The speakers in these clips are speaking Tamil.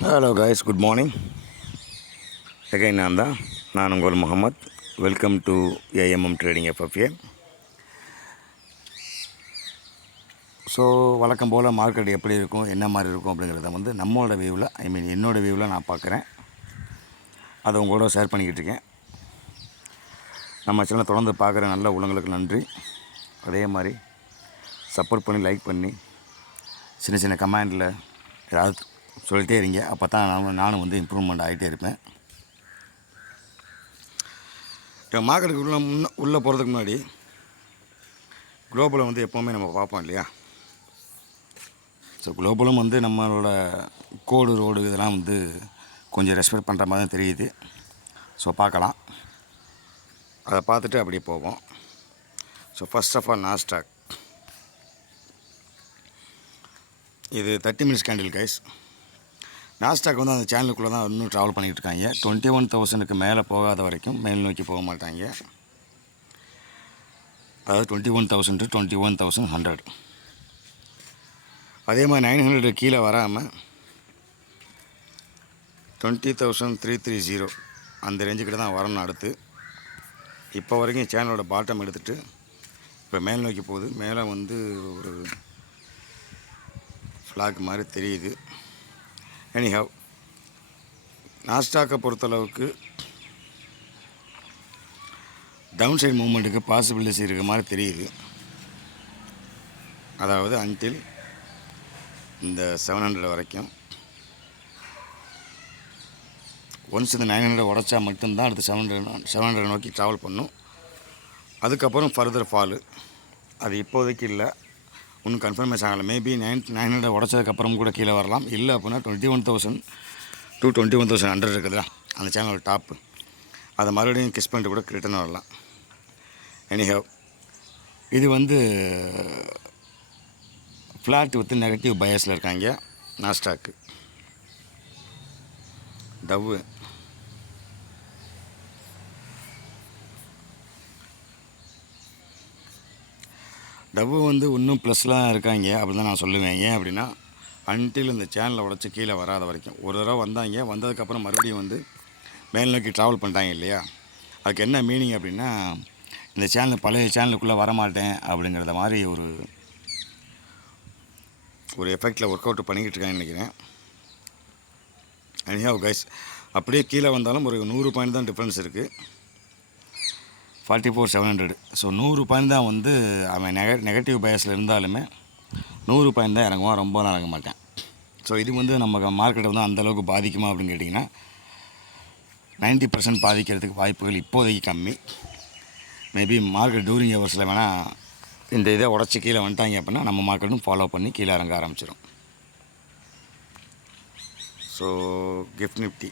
ஹலோ காய்ஸ் குட் மார்னிங் எகை நான் தான் நான் உங்கள் Mohammed. Welcome to AMM trading FFA so வழக்கம் போல் மார்க்கெட் எப்படி இருக்கும் என்ன மாதிரி இருக்கும் அப்படிங்கிறத வந்து நம்மளோட வியூவில் ஐ மீன் என்னோடய வியூவில் நான் பார்க்குறேன். அதை உங்களோட ஷேர் பண்ணிக்கிட்டு இருக்கேன். நம்ம சில தொடர்ந்து பார்க்குற நல்ல உள்ளங்களுக்கு நன்றி. அதே மாதிரி சப்போர்ட் பண்ணி லைக் பண்ணி சின்ன சின்ன கமெண்டில் ஏதாவது சொல்லிட்டே இருங்க. அப்போ தான் நான் நானும் வந்து இம்ப்ரூவ்மெண்ட் ஆகிட்டே இருப்பேன். இப்போ மார்க்கெட்டுக்கு உள்ள முன்ன உள்ளே போகிறதுக்கு முன்னாடி குளோபலை வந்து எப்போவுமே நம்ம பார்ப்போம் இல்லையா? ஸோ குளோபலும் வந்து நம்மளோட கோடு ரோடு இதெல்லாம் வந்து கொஞ்சம் ரெஸ்பெக்ட் பண்ணுற மாதிரி தான் தெரியுது. ஸோ பார்க்கலாம். அதை பார்த்துட்டு அப்படியே போவோம். So first of all NASDAQ இது thirty minutes candle guys NASDAQ வந்து அந்த சேனலுக்குள்ளே தான் இன்னும் ட்ராவல் பண்ணிகிட்டு இருக்காங்க டுவெண்ட்டி ஒன் தௌசண்ட்க்கு மேலே போகாத வரைக்கும் மேல் நோக்கி போக மாட்டாங்க. அதாவது twenty one thousand to twenty one thousand hundred அதே மாதிரி நைன் ஹண்ட்ரட் கீழே வராமல் twenty thousand three three zero அந்த ரேஞ்சுக்கிட்ட தான் வரணும் அடுத்து. இப்போ வரைக்கும் சேனலோட பாட்டம் எடுத்துகிட்டு இப்போ மேல் நோக்கி போகுது. மேலே வந்து ஒரு ஃப்ளாக் மாதிரி தெரியுது. எனிஹவ் நாஸ்டாக்கை பொறுத்தளவுக்கு டவுன் சைட் மூமெண்ட்டுக்கு பாசிபிலிட்டிஸ் இருக்க மாதிரி தெரியுது. அதாவது அன்டில் இந்த செவன் ஹண்ட்ரட் வரைக்கும் ஒன்ஸ் இந்த நைன் ஹண்ட்ரட் உடச்சா மட்டும்தான் அடுத்து செவன் ஹண்ட்ரட் செவன் ஹண்ட்ரட் நோக்கி ட்ராவல் பண்ணும். அதுக்கப்புறம் ஃபர்தர் ஃபாலு அது இப்போதைக்கு இல்லை. இன்னும் கன்ஃபர்மேஷன் ஆகலை மேபி நைன் நைன் ஹண்ட்ரட் உடச்சதுக்கப்புறம் கூட கீழே வரலாம். இல்லை அப்படின்னா twenty one thousand to twenty one thousand hundred இருக்குதுல்ல அந்த சேனல் டாப்பு அதை மறுபடியும் கிஸ் பண்ணிட்டு கூட ரிட்டர்ன் வரலாம். எனிஹவ் இது வந்து ஃப்ளாட் வித் நெகட்டிவ் பயஸில் இருக்காங்க. நாஸ்டாக்கு டவ்வு டவ்வு வந்து இன்னும் ப்ளஸ்லாம் இருக்காங்க. அப்படி தான் நான் சொல்லுவேன். ஏன் அப்படின்னா அன்டில் இந்த சேனலை உடச்சி கீழே வராத வரைக்கும். ஒரு தடவை வந்தாங்க. வந்ததுக்கப்புறம் மறுபடியும் வந்து மேல் நோக்கி ட்ராவல் பண்ணிட்டாங்க இல்லையா? அதுக்கு என்ன மீனிங் அப்படின்னா இந்த சேனல் பழைய சேனலுக்குள்ளே வரமாட்டேன் அப்படிங்கிறத மாதிரி ஒரு ஒரு எஃபெக்டில் ஒர்க் அவுட் பண்ணிக்கிட்டு இருக்காங்கன்னு நினைக்கிறேன். அனிஹாவ் கைஸ் அப்படியே கீழே வந்தாலும் ஒரு நூறு பாயிண்ட் தான் டிஃப்ரென்ஸ் இருக்குது forty four seven hundred. So நூறு பாயிண்ட் தான் வந்து அவன் நெக நெகட்டிவ் பயஸில் இருந்தாலுமே நூறு பாயிண்ட் தான் இறங்குவான் ரொம்ப நான் இறங்க மாட்டேன். ஸோ இது வந்து நம்ம மார்க்கெட்டை வந்து அந்தளவுக்கு பாதிக்குமா அப்படின்னு கேட்டிங்கன்னா நைன்ட்டி பர்சன்ட் பாதிக்கிறதுக்கு வாய்ப்புகள் இப்போதைக்கு கம்மி. மேபி மார்க்கெட் டூரிங் ஹவர்ஸில் வேணால் இந்த இதை உடச்சி கீழே வந்துட்டாங்க அப்படின்னா நம்ம மார்க்கெட்டும் ஃபாலோ பண்ணி கீழே இறங்க ஆரம்பிச்சிடும் ஸோ கிஃப்ட் நிஃப்டி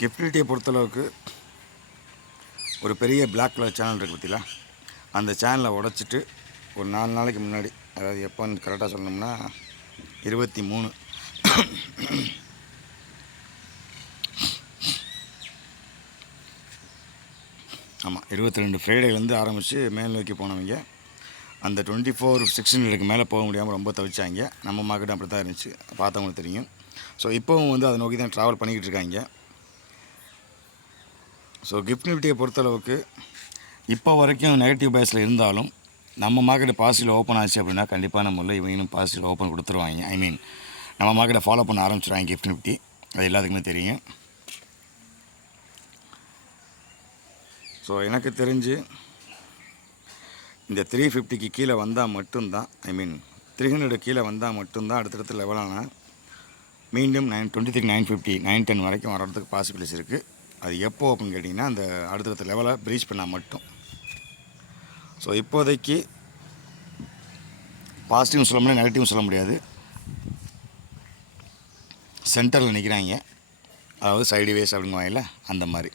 கிஃப்ட் பொறுத்தளவுக்கு ஒரு பெரிய பிளாக் கலர் சேனல் இருக்குது பார்த்தீங்களா அந்த சேனலை உடச்சிட்டு ஒரு நாலு நாளைக்கு முன்னாடி அதாவது எப்போன்னு கரெக்டாக சொன்னோம்னா இருபத்தி மூணு. ஆமாம் இருபத்தி ரெண்டு ஃப்ரைடேலேருந்து ஆரம்பித்து மேல் நோக்கி போனவங்க அந்த டுவெண்ட்டி ஃபோர் சிக்ஸ்டீன் இதுக்கு மேலே போக முடியாமல் ரொம்ப தவிச்சாங்க. நம்ம மார்க்கெட்டும் அப்படி தான் இருந்துச்சு. பார்த்தவங்களுக்கு தெரியும். ஸோ இப்போவும் வந்து அதை நோக்கி தான் ட்ராவல் பண்ணிக்கிட்டு இருக்காங்க. ஸோ கிஃப்ட் நிஃப்டியை பொறுத்தளவுக்கு இப்போ வரைக்கும் நெகட்டிவ் பேஸில் இருந்தாலும் நம்ம மார்க்கெட் பாசிட்டிவ் ஓப்பன் ஆச்சு அப்படின்னா கண்டிப்பாக நம்ம உள்ள இவங்களும் பாசிட்டிவ் ஓப்பன் கொடுத்துருவாங்க. ஐ மீன் நம்ம மார்க்கெட்டை ஃபாலோ பண்ண ஆரம்பிச்சிடுவாங்க கிஃப்ட் நிஃப்டி அது எல்லாத்துக்குமே தெரியும். ஸோ எனக்கு தெரிஞ்சு இந்த த்ரீ ஃபிஃப்டிக்கு கீழே வந்தால் மட்டும்தான் ஐ மீன் த்ரீ ஹண்ட்ரடு கீழே வந்தால் மட்டும்தான் அடுத்தடுத்த லெவலான மீண்டும் nine twenty three nine fifty nine ten வரைக்கும் வர்றதுக்கு பாசிபிலிட்டிஸ் இருக்குது அது எப்போ அப்படின்னு கேட்டிங்கன்னா அந்த அடுத்தடுத்த லெவலை ப்ரீச் பண்ணால் மட்டும். ஸோ இப்போதைக்கு பாசிட்டிவும் சொல்ல முடியாது நெகட்டிவ் சொல்ல முடியாது. சென்டரில் நிற்கிறாங்க அதாவது சைடு வேஸ் அப்படிங்குவாங்கல்ல அந்த மாதிரி.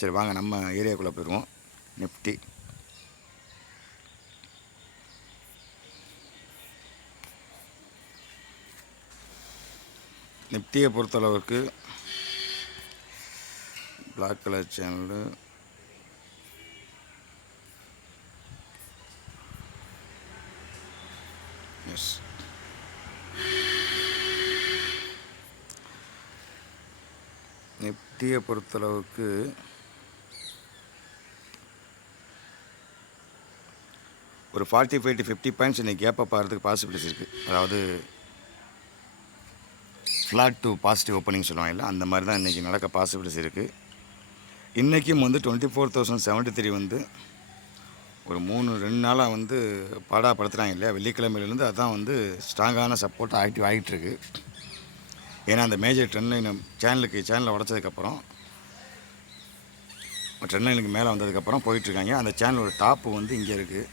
சரி வாங்க நம்ம ஏரியாக்குள்ளே போயிடுவோம் நிஃப்டி நிஃப்டியை பொறுத்தளவுக்கு பிளாக் கலர் சேனலு எஸ் நிப்டியை பொறுத்தளவுக்கு ஒரு forty five to fifty points இன்றைக்கி கேப்பை பாடுறதுக்கு பாசிபிலிட்டிஸ் இருக்குது அதாவது ஃப்ளாட் டு பாசிட்டிவ் ஓப்பனிங் சொல்லுவாங்கல்ல அந்த மாதிரி தான் இன்றைக்கி நடக்க பாசிபிலிட்டிஸ் இருக்குது இன்றைக்கும் வந்து twenty four thousand seventy three வந்து ஒரு மூணு ரெண்டு நாளாக வந்து பாடா படுத்துகிறாங்க இல்லையா? வெள்ளிக்கிழமையிலேருந்து அதான் வந்து ஸ்ட்ராங்கான சப்போர்ட் ஆக்டிவ் ஆகிட்டுருக்கு. ஏன்னா அந்த மேஜர் ட்ரெண்ட் லைன் சேனலுக்கு சேனலை உடச்சதுக்கப்புறம் ட்ரெண்ட் லைனுக்கு மேலே வந்ததுக்கப்புறம் போயிட்டுருக்காங்க. அந்த சேனலோட டாப்பு வந்து இங்கே இருக்குது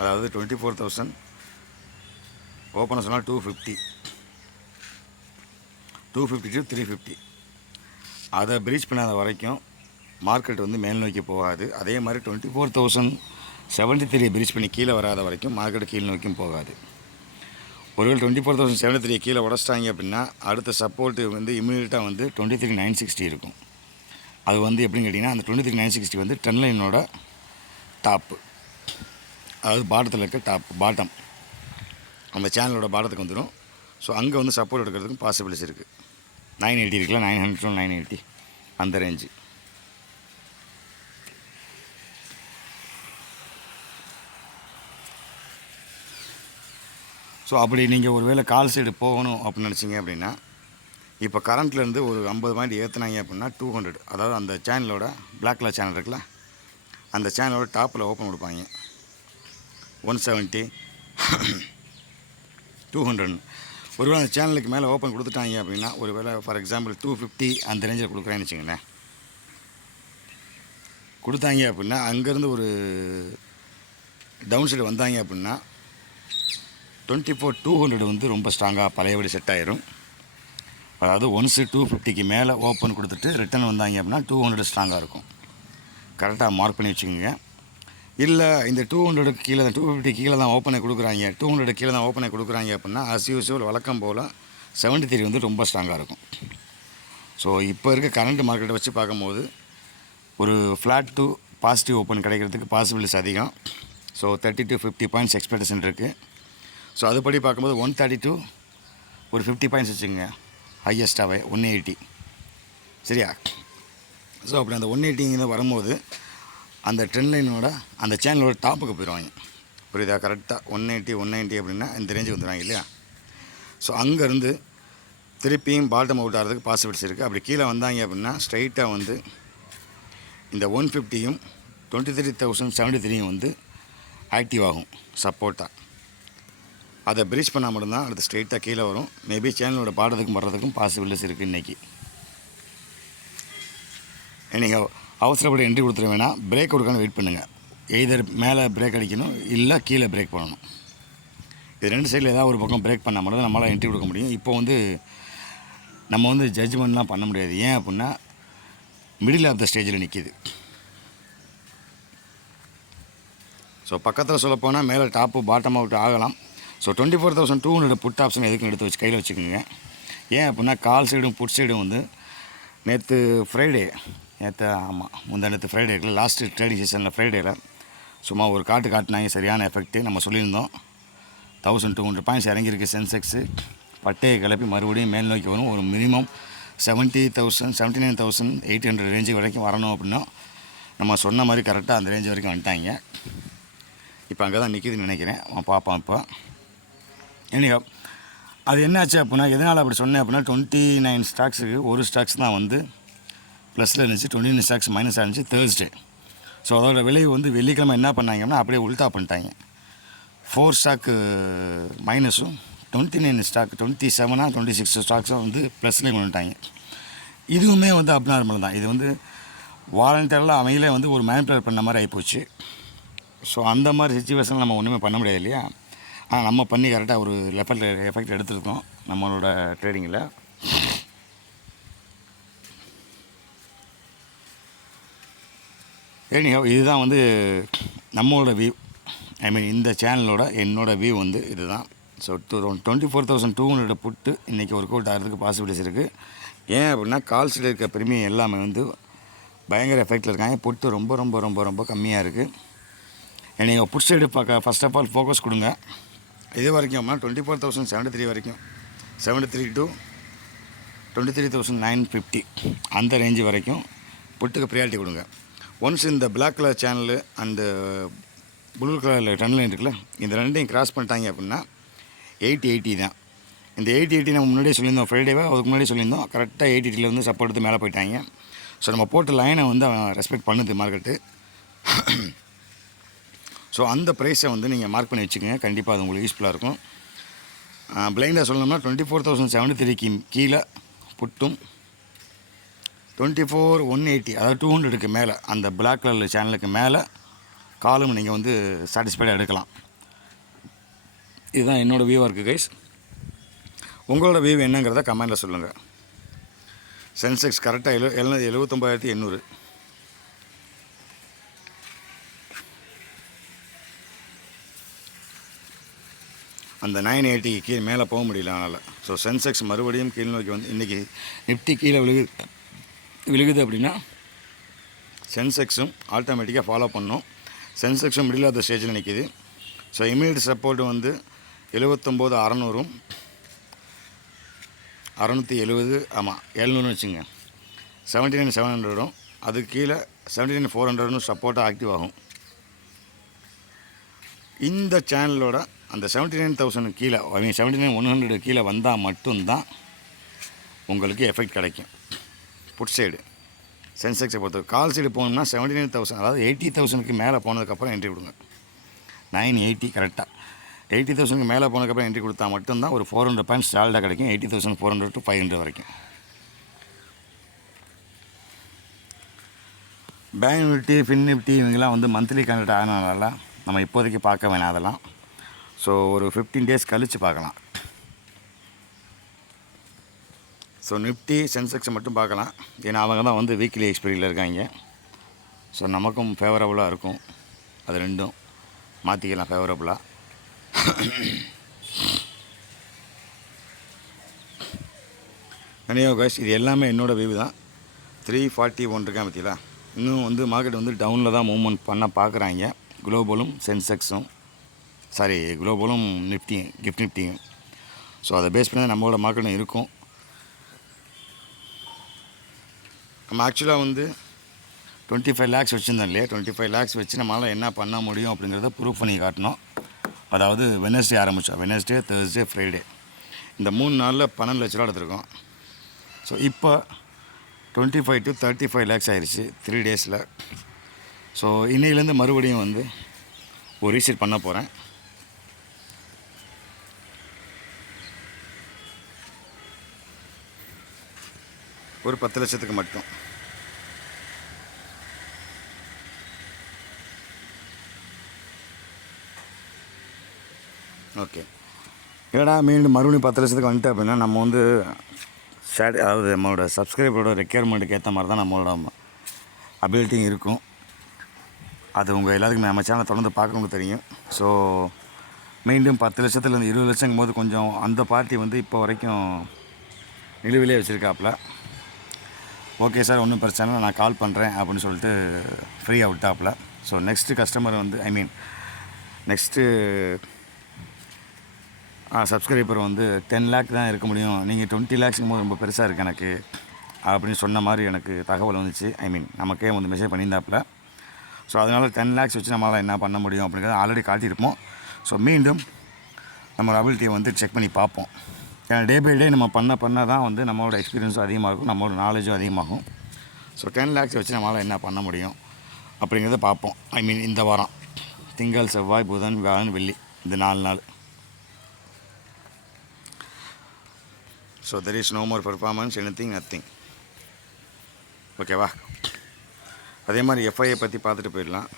அதாவது டுவெண்ட்டி ஃபோர் தௌசண்ட் ஓப்பனாக சொன்னால் two fifty two fifty to three fifty அதை பிரீச் பண்ணாத வரைக்கும் மார்க்கெட் வந்து மேல் நோக்கி போகாது. அதே மாதிரி twenty four thousand seventy three breach பண்ணி கீழே வராத வரைக்கும் மார்க்கெட் கீழ் நோக்கியும் போகாது. ஒருவேளை twenty four thousand seventy three கீழே உடச்சிட்டாங்க அப்படின்னா அடுத்த சப்போர்ட்டு வந்து இமீடியட்டாக வந்து டுவெண்ட்டி த்ரீ நைன் சிக்ஸ்டி இருக்கும். அது வந்து எப்படின்னு கேட்டிங்கன்னா அந்த டுவெண்ட்டி த்ரீ நைன் சிக்ஸ்டி வந்து ட்ரெண்ட் லைனோட டாப்பு அதாவது பாட்டத்தில் இருக்க டாப் பாட்டம் அந்த சேனலோட பாட்டத்துக்கு வந்துடும் ஸோ அங்கே வந்து சப்போர்ட் எடுக்கிறதுக்கும் பாசிபிலிட்டிஸ் இருக்குது நைன் எயிட்டி இருக்குல்ல nine hundred to nine eighty அந்த ரேஞ்சு ஸோ அப்படி நீங்கள் ஒரு வேளை கால் சைடு போகணும் அப்படின்னு நினச்சிங்க அப்படின்னா இப்போ கரண்ட்லேருந்து ஒரு ஐம்பது பாயிண்ட் ஏற்றுனாங்க அப்படின்னா டூ ஹண்ட்ரட் அதாவது அந்த சேனலோட பிளாக் கலர் சேனல் இருக்குல்ல அந்த சேனலோட டாப்பில் ஓப்பன் கொடுப்பாங்க. ஒன் செவன்ட்டி டூ ஹண்ட்ரட் ஒருவேளை அந்த சேனலுக்கு மேலே ஓப்பன் கொடுத்துட்டாங்க அப்படின்னா ஒரு வேளை ஃபார் எக்ஸாம்பிள் டூ ஃபிஃப்டி அந்த ரேஞ்சில் கொடுக்குறேன்னு வச்சுங்களேன் கொடுத்தாங்க அப்படின்னா அங்கேருந்து ஒரு டவுன் சைடு வந்தாங்க அப்படின்னா டுவெண்ட்டி ஃபோர் டூ ஹண்ட்ரட் வந்து ரொம்ப ஸ்ட்ராங்காக பழையபடி செட் ஆயிரும். அதாவது ஒன்ஸு டூ ஃபிஃப்டிக்கு மேலே ஓப்பன் கொடுத்துட்டு ரிட்டர்ன் வந்தாங்க அப்படின்னா டூ ஹண்ட்ரட் ஸ்ட்ராங்காக இருக்கும். கரெக்டாக மார்க் பண்ணி வச்சுக்கோங்க. இல்லை இந்த டூ ஹண்ட்ரடுக்கு கீழே தான் டூ ஃபிஃப்டி கீழே தான் ஓப்பனை கொடுக்குறாங்க. டூ ஹண்ட்ரட் கீழே தான் ஓப்பனை கொடுக்குறாங்க அப்படின்னா அஸ் யூஸ்வல் வழக்கம் போல் செவன்ட்டி த்ரீ வந்து ரொம்ப ஸ்ட்ராங்காக இருக்கும். ஸோ இப்போ இருக்க கரண்ட் மார்க்கெட்டை வச்சு பார்க்கும்போது ஒரு ஃப்ளாட் டு பாசிட்டிவ் ஓப்பன் கிடைக்கிறதுக்கு பாசிபிலிட்டிஸ் அதிகம். So thirty to fifty points expectation இருக்குது ஸோ அதுபடி பார்க்கும்போது ஒன் தேர்ட்டி டூ ஒரு ஃபிஃப்டி பாயிண்ட்ஸ் வச்சுங்க ஹையஸ்ட்டாகவே ஒன் எயிட்டி சரியா? ஸோ அப்படி அந்த ஒன் எயிட்டிங்க வரும்போது அந்த ட்ரெண்ட் லைனோட அந்த சேனலோட டாப்புக்கு போயிடுவாங்க. புரியுதா? கரெக்டாக ஒன் எயிட்டி ஒன் நைன்ட்டி அப்படின்னா இந்த ரேஞ்சுக்கு வந்துடுவாங்க இல்லையா? ஸோ அங்கேருந்து திருப்பியும் பாட்டம் அவுட் ஆகிறதுக்கு பாசிபிலிட்டிஸ் இருக்குது அப்படி கீழே வந்தாங்க அப்படின்னா ஸ்ட்ரைட்டாக வந்து இந்த ஒன் ஃபிஃப்டியும் டுவெண்ட்டி த்ரீ தௌசண்ட் செவன்ட்டி த்ரீயும் வந்து ஆக்டிவ் ஆகும் சப்போர்ட்டாக அதை பிரீச் பண்ணால் மட்டும்தான் அடுத்து ஸ்ட்ரெயிட்டாக கீழே வரும். மேபி சேனலோட பாடுறதுக்கும் வர்றதுக்கும் பாசிபிலிட்டிஸ் இருக்குது இன்றைக்கி நீங்கள் அவசரப்பட்டு என்ட்ரி கொடுத்துட வேணாம். பிரேக் கொடுக்கான்னு வெயிட் பண்ணுங்கள் எய்தர் மேலே பிரேக் அடிக்கணும் இல்லை கீழே பிரேக் பண்ணணும். இது ரெண்டு சைடில் ஏதாவது ஒரு பக்கம் பிரேக் பண்ணால் மட்டும் நம்மளால் என்ட்ரி கொடுக்க முடியும். இப்போ வந்து நம்ம வந்து ஜட்ஜ்மெண்ட்லாம் பண்ண முடியாது. ஏன் அப்படின்னா மிடில் ஆஃப் த ஸ்டேஜில் நிற்கிது ஸோ பக்கத்தில் சொல்லப்போனால் மேலே டாப்பு பாட்டம் அவுட் ஆகலாம். So twenty four thousand two hundred put option எதுக்கும் எடுத்து வச்சு கையில் வச்சுக்கோங்க. ஏன் அப்படின்னா கால் சைடும் புட் சைடும் வந்து நேற்று ஃப்ரைடே நேற்று ஆமாம் முந்தா நேற்று ஃப்ரைடே இருக்குல்ல லாஸ்ட்டு ட்ரேடிங் சீசனில் ஃப்ரைடேயில் சும்மா ஒரு காட்டு காட்டினாங்க சரியான எஃபெக்ட்டு நம்ம சொல்லியிருந்தோம். தௌசண்ட் டூ ஹண்ட்ரட் பாயிண்ட்ஸ் இறங்கியிருக்கு சென்செக்ஸு பட்டையை கிளப்பி மறுபடியும் மேல் நோக்கி வரும். ஒரு minimum seventy thousand seventy nine thousand eight hundred range வரைக்கும் வரணும் அப்படின்னா நம்ம சொன்ன மாதிரி கரெக்டாக அந்த ரேஞ்சு வரைக்கும் வந்துட்டாங்க. இப்போ அங்கே தான் நிற்கிதுன்னு நினைக்கிறேன். அவன் பார்ப்பான் இப்போ எனிஹா அது என்னாச்சு அப்படின்னா எதனால் அப்படி சொன்னேன் அப்படின்னா டுவெண்ட்டி நைன் ஸ்டாக்ஸுக்கு ஒரு ஸ்டாக்ஸ் தான் வந்து ப்ளஸில் இருந்துச்சு டுவெண்ட்டி நைன் ஸ்டாக்ஸ் மைனஸ் இருந்துச்சு தேர்ஸ்டே ஸோ அதோட விளைவு வந்து வெள்ளிக்கிழமை என்ன பண்ணாங்கன்னா அப்படியே உல்ட்டா பண்ணிட்டாங்க. ஃபோர் ஸ்டாக்கு மைனஸும் டுவெண்ட்டி நைன் ஸ்டாக் டுவெண்ட்டி செவனாக டுவெண்ட்டி சிக்ஸ் ஸ்டாக்ஸும் வந்து ப்ளஸ்லேயும் கொண்டு வந்துட்டாங்க. இதுவுமே வந்து அப்நார்மல் தான். இது வந்து வாலண்டியரில் அவங்களே வந்து ஒரு மேனிப்புலேட் பண்ண மாதிரி ஆகிப்போச்சு ஸோ அந்த மாதிரி சுச்சுவேஷன் நம்ம ஒன்றுமே பண்ண முடியாது இல்லையா? ஆனால் நம்ம பண்ணி கரெக்டாக ஒரு லெஃபல் எஃபெக்ட் எடுத்திருக்கோம் நம்மளோட ட்ரேடிங்கில் ஏனியோ இதுதான் வந்து நம்மளோட வியூ ஐ மீன் இந்த சேனலோட என்னோடய வியூ வந்து இதுதான். So to twenty four thousand two hundred put இன்றைக்கி ஒர்க் அவுட் ஆகிறதுக்கு பாசிபிலிட்டிஸ் இருக்குது ஏன் அப்படின்னா கால்ஸில் இருக்க பிரிமியம் எல்லாமே வந்து பயங்கர எஃபெக்டில் இருக்காங்க. புட்டு ரொம்ப ரொம்ப ரொம்ப ரொம்ப கம்மியாக இருக்குது நீங்கள் புட் சைடு பார்க்க ஃபஸ்ட் ஆஃப் ஆல் ஃபோக்கஸ் கொடுங்க. இது வரைக்கும் twenty four thousand seventy three வரைக்கும். Seventy three to twenty three thousand nine fifty அந்த ரேஞ்சு வரைக்கும் புட்டுக்கு ப்ரியாரிட்டி கொடுங்க. ஒன்ஸ் இந்த பிளாக் கலர் சேனலு அந்த ப்ளூ கலரில் டன் லைன் இருக்குல்ல இந்த ரெண்டையும் கிராஸ் பண்ணிட்டாங்க அப்படின்னா எயிட்டி எயிட்டி தான். இந்த எயிட்டி எயிட்டி நம்ம முன்னாடியே சொல்லியிருந்தோம் ஃப்ரைடேவே அதுக்கு முன்னாடியே சொல்லியிருந்தோம் கரெக்டாக எயிட்டி எயிட்டியில் வந்து சப்போர்ட் எடுத்து மேலே போயிட்டாங்க. ஸோ நம்ம போட்ட லைனை வந்து அவன் ரெஸ்பெக்ட் பண்ணுது மார்க்கெட்டு ஸோ அந்த ப்ரைஸை வந்து நீங்கள் மார்க் பண்ணி வச்சுக்கோங்க. கண்டிப்பாக அது உங்களுக்கு யூஸ்ஃபுல்லாக இருக்கும். பிளைண்டாக சொல்லணும்னா டுவெண்ட்டி ஃபோர் தௌசண்ட் செவன்ட்டி த்ரீக்கு கீழே புட்டும். டுவெண்ட்டி ஃபோர் ஒன் எயிட்டி அதாவது டூ ஹண்ட்ரடுக்கு மேலே அந்த பிளாக் கலர் சேனலுக்கு மேலே காலும் நீங்கள் வந்து சாட்டிஸ்ஃபைடாக எடுக்கலாம். இதுதான் என்னோடய வியூவாக இருக்குது கைஸ் உங்களோட வியூ என்னங்கிறத கமெண்டில் சொல்லுங்கள் சென்செக்ஸ் கரெக்டாக எழு எழு எழுபத்தொம்பதாயிரத்தி எண்ணூறு. அந்த நைன் எயிட்டிக்கு கீழே மேலே போக முடியல அதனால் ஸோ சென்செக்ஸ் மறுபடியும் கீழ் நோக்கி வந்து இன்றைக்கி நிஃப்டி கீழே விழுகுது விழுகுது அப்படின்னா சென்செக்ஸும் ஆட்டோமேட்டிக்காக ஃபாலோ பண்ணும். சென்செக்ஸும் மிடில் ஆஃப் த ஸ்டேஜில் நிற்கிது ஸோ இமீடியட் சப்போர்ட்டு வந்து எழுபத்தொம்போது அறநூறும். அறநூற்றி எழுபது ஆமாம் எழுநூறுன்னு வச்சுங்க செவன்ட்டி நைன் செவன் ஹண்ட்ரடும் அதுக்கு கீழே செவன்ட்டி நைன் ஃபோர் ஹண்ட்ரட்னு சப்போர்ட்டாக ஆக்டிவ் ஆகும். இந்த சேனலோட அந்த செவன்ட்டி நைன் தௌசண்ட் கீழே I mean seventy nine one hundred கீழே வந்தால் மட்டும்தான் உங்களுக்கு எஃபெக்ட் கிடைக்கும். புட் சைடு சென்செக்ஸை பொறுத்த. கால் சைடு போகணும்னா செவன்ட்டி நைன் தௌசண்ட் அதாவது எயிட்டி தௌசண்ட்க்கு மேலே போனதுக்கப்புறம் என்ட்ரி கொடுங்க. நைன் எயிட்டி கரெக்டாக எயிட்டி தௌசண்ட்க்கு மேலே போனதுக்கப்புறம் என்ட்ரி கொடுத்தா மட்டும்தான் ஒரு ஃபோர் ஹண்ட்ரட் பாயிண்ட்ஸ் சால்டாக கிடைக்கும். Eighty thousand four hundred to five hundred வரைக்கும். பேங்க் நிஃப்டி ஃபின் நிஃப்டி இவங்கெல்லாம் வந்து மந்த்லி கனெக்ட் ஆனதுனால நம்ம இப்போதைக்கு பார்க்க வேணாம் அதெல்லாம். ஸோ ஒரு ஃபிஃப்டீன் டேஸ் கழித்து பார்க்கலாம். ஸோ நிஃப்டி சென்செக்ஸ் மட்டும் பார்க்கலாம். ஏன்னா அவங்க தான் வந்து வீக்லி எக்ஸ்பீரியில் இருக்காங்க. ஸோ நமக்கும் ஃபேவரபுளாக இருக்கும். அது ரெண்டும். மாற்றிக்கலாம் ஃபேவரபுளாக நினைவோ காஷ் இது எல்லாமே என்னோடய வியூ தான். த்ரீ ஃபார்ட்டி ஒன் இருக்கேன் பார்த்தீங்களா இன்னும் வந்து மார்க்கெட் வந்து டவுனில் தான் மூவ்மெண்ட் பண்ண பார்க்குறாங்க. குளோபலும் சென்செக்ஸும் சாரி குளோபலும் நிஃப்டியும் கிஃப்ட் நிஃப்டியும் ஸோ அதை பேஸ் பண்ணி நம்மளோட மார்க்கெட்டும் இருக்கும். நம்ம ஆக்சுவலாக வந்து டுவெண்ட்டி ஃபைவ் லேக்ஸ் வச்சுருந்தோம் இல்லையா? டுவெண்ட்டி ஃபைவ் லேக்ஸ் வச்சு நம்மளால் என்ன பண்ண முடியும் அப்படிங்கிறத ப்ரூவ் பண்ணி காட்டணும். அதாவது வெனஸ்டே ஆரம்பித்தோம் வெனஸ்டே தேர்ஸ்டே ஃப்ரைடே இந்த மூணு நாளில் பன்னெண்டு லட்ச ரூபா எடுத்துருக்கோம். ஸோ இப்போ twenty five to thirty five lakhs ஆயிடுச்சு த்ரீ டேஸில் ஸோ இன்னையிலேருந்து மறுபடியும் வந்து ஒரு ரீசெட் பண்ண போகிறேன் ஒரு பத்து லட்சத்துக்கு மட்டும். ஓகே. ஏடா மீண்டும் மறுபடியும் பத்து லட்சத்துக்கு வந்துட்டு அப்படின்னா நம்ம வந்து ஷேட் அதாவது நம்மளோட சப்ஸ்கிரைபரோட ரெக்யர்மெண்ட்டுக்கு ஏற்ற மாதிரி தான் நம்மளோட அபிலிட்டியும் இருக்கும். அது உங்கள் எல்லாத்துக்குமே நம்ம சேனலை தொடர்ந்து பார்க்குறவங்களுக்கு தெரியும். ஸோ மீண்டும் பத்து லட்சத்துலேருந்து இருபது லட்சங்கும் போது கொஞ்சம் அந்த பார்ட்டி வந்து இப்போ வரைக்கும் நிலுவிலே வச்சுருக்காப்புல. ஓகே சார் ஒன்றும் பிரச்சனை இல்லை, நான் கால் பண்ணுறேன் அப்படின்னு சொல்லிட்டு ஃப்ரீயாக விட்டாப்புல. ஸோ நெக்ஸ்ட்டு கஸ்டமர் வந்து ஐ மீன் நெக்ஸ்ட்டு சப்ஸ்கிரைபர் வந்து டென் லேக் தான் இருக்க முடியும். நீங்கள் டுவெண்ட்டி லேக்ஸுக்கும் போது ரொம்ப பெருசாக இருக்குது எனக்கு. அப்படின்னு சொன்ன மாதிரி எனக்கு தகவல் வந்துச்சு. ஐ மீன் நமக்கே வந்து மெசேஜ் பண்ணியிருந்தாப்புல. ஸோ அதனால் டென் லேக்ஸ் வச்சு நம்மளால் என்ன பண்ண முடியும் அப்படிங்கிறத ஆல்ரெடி காட்டியிருப்போம். ஸோ மீண்டும் நம்மளோட அபிலிட்டியை வந்து செக் பண்ணி பார்ப்போம். டே பை டே நம்ம பண்ண பண்ண தான் வந்து நம்மளோட எக்ஸ்பீரியன்ஸும் அதிகமாக இருக்கும் நம்மளோட நாலேஜும் அதிகமாகும். ஸோ டென் லேக்ஸ் வச்சு நம்மளால் என்ன பண்ண முடியும் அப்படிங்கிறத பார்ப்போம். ஐ மீன் இந்த வாரம். திங்கள் செவ்வாய் புதன் வியாழன் வெள்ளி. இந்த நாலு நாள். So there is no more performance anything nothing ஓகேவா அதே மாதிரி எஃப்ஐயை பற்றி பார்த்துட்டு போயிடலாம்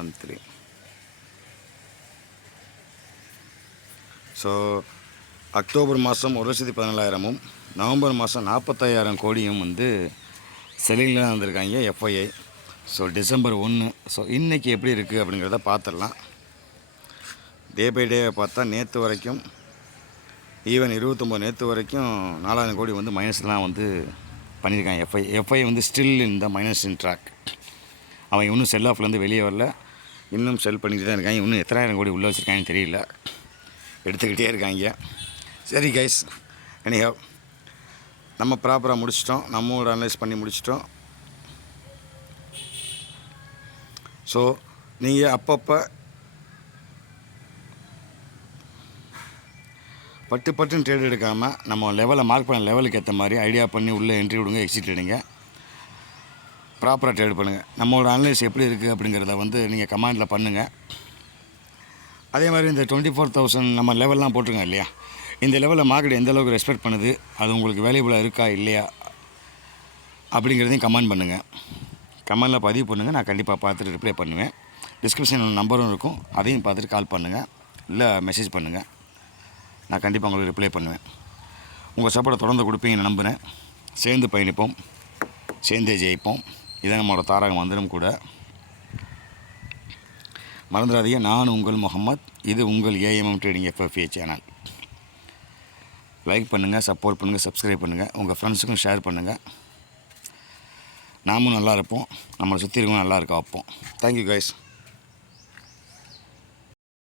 ஒன் த்ரீ ஸோ அக்டோபர் மாதம் ஒரு லட்சத்தி பதினாலாயிரமும் நவம்பர் மாதம் நாற்பத்தாயிரம் கோடியும் வந்து செல்லிங்கில் வந்திருக்காங்க எஃப்ஐஐ ஸோ டிசம்பர் ஒன்று ஸோ இன்றைக்கி எப்படி இருக்குது அப்படிங்கிறத பார்த்துடலாம். டே பை டே பார்த்தா நேற்று வரைக்கும் ஈவன் இருபத்தொம்போது நேற்று வரைக்கும் நாலாயிரம் கோடி வந்து மைனஸ்லாம் வந்து பண்ணியிருக்காங்க எஃப்ஐ எஃப்ஐ வந்து ஸ்டில் இந்த மைனஸ் இன் ட்ராக் அவன் இன்னும் செல் ஆஃப்லேருந்து வெளியே வரல. இன்னும் செல் பண்ணிட்டு தான் இருக்காங்க. இன்னும் எத்தனாயிரம் கோடி உள்ளே வச்சுருக்காங்கன்னு தெரியல. எடுத்துக்கிட்டே இருக்காங்க. சரி கைஸ் எனிஹவ் நம்ம ப்ராப்பராக முடிச்சிட்டோம். நம்மளோட அனலைஸ் பண்ணி முடிச்சிட்டோம். ஸோ நீங்கள் அப்பப்போ பட்டு பட்டுன்னு ட்ரேட் எடுக்காமல் நம்ம லெவலை மார்க் பண்ண லெவலுக்கு ஏற்ற மாதிரி ஐடியா பண்ணி உள்ளே என்ட்ரி விடுங்க எக்ஸிட் எடுங்க. ப்ராப்பராக ட்ரேட் பண்ணுங்கள் நம்மளோட அனலைஸ் எப்படி இருக்குது அப்படிங்கிறத வந்து நீங்கள் கமாண்டில் பண்ணுங்கள் அதே மாதிரி இந்த டுவெண்ட்டி ஃபோர் தௌசண்ட் நம்ம லெவல்லாம் போட்டிருக்கோம் இல்லையா? இந்த லெவலில் மார்க்கெட் எந்த அளவுக்கு ரெஸ்பெக்ட் பண்ணுது அது உங்களுக்கு வேல்யூபுளாக இருக்கா இல்லையா? அப்படிங்கிறதையும் கமெண்ட் பண்ணுங்கள் கமெண்டில் பதிவு பண்ணுங்கள் நான் கண்டிப்பாக பார்த்துட்டு ரிப்ளை பண்ணுவேன். டிஸ்கிரிப்ஷன் நம்பரும் இருக்கும் அதையும் பார்த்துட்டு கால் பண்ணுங்கள் இல்லை மெசேஜ் பண்ணுங்கள் நான் கண்டிப்பாக உங்களுக்கு ரிப்ளை பண்ணுவேன். உங்கள் சப்போர்ட்டை தொடர்ந்து கொடுப்பீங்கன்னு நம்புகிறேன் சேர்ந்து பயணிப்போம். சேர்ந்தே ஜெயிப்போம். இதான் நம்மளோட தாரக மந்திரம் கூட. மறந்துடாதீங்க நான் உங்கள் முகமது இது உங்கள் AMM trading FFA channel like பண்ணுங்கள் சப்போர்ட் பண்ணுங்கள் சப்ஸ்கிரைப் பண்ணுங்கள் உங்கள் ஃப்ரெண்ட்ஸுக்கும் ஷேர் பண்ணுங்கள் நாமும் நல்லா இருப்போம் நம்மளை சுற்றி இருக்கவும் நல்லா இருக்க வைப்போம். Thank you guys